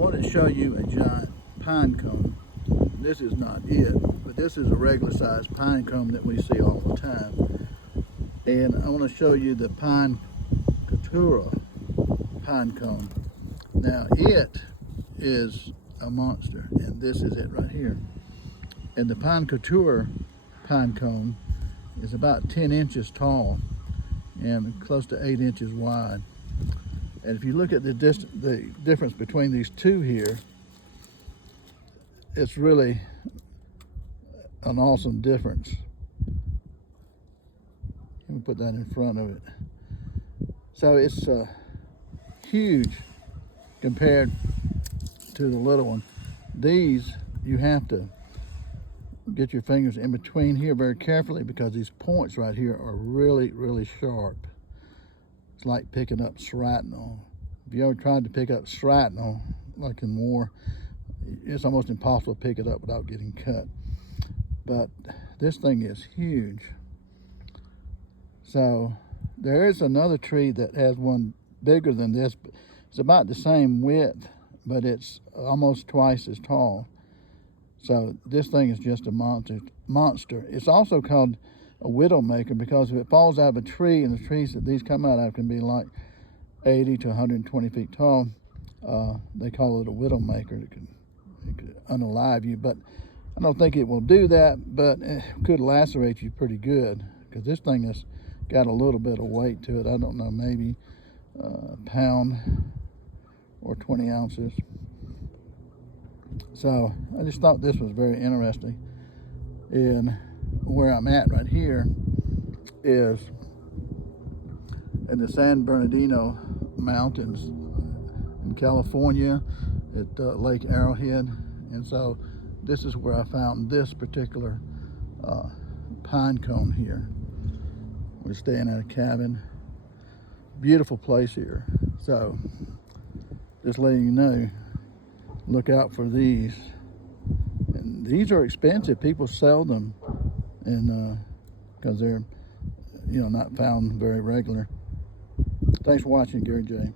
want to show you a giant pine cone. This is not it, but this is a regular sized pine cone that we see all the time. And I want to show you the Coulter pine cone. Now it is a monster, and this is it right here. And the Coulter pine cone is about 10 inches tall and close to 8 inches wide. And if you look at the difference between these two here, it's really an awesome difference. Let me put that in front of it. So it's huge compared to the little one. These, you have to get your fingers in between here very carefully because these points right here are really, really sharp. It's like picking up shrapnel. If you ever tried to pick up shrapnel, like in war, it's almost impossible to pick it up without getting cut. But this thing is huge. So there is another tree that has one bigger than this. It's about the same width, but it's almost twice as tall. So this thing is just a monster. It's also called a widowmaker because if it falls out of a tree, and the trees that these come out of can be like 80 to 120 feet tall, they call it a widowmaker. It could unalive you, but I don't think it will do that, but it could lacerate you pretty good because this thing has got a little bit of weight to it. I don't know, maybe a pound or 20 ounces. So I just thought this was very interesting. And where I'm at right here is in the San Bernardino Mountains in California at Lake Arrowhead. And so this is where I found this particular pine cone here. We're staying at a cabin. Beautiful place here. So just letting you know, look out for these. And these are expensive. People sell them, and because they're not found very regular. Thanks for watching, Gary J.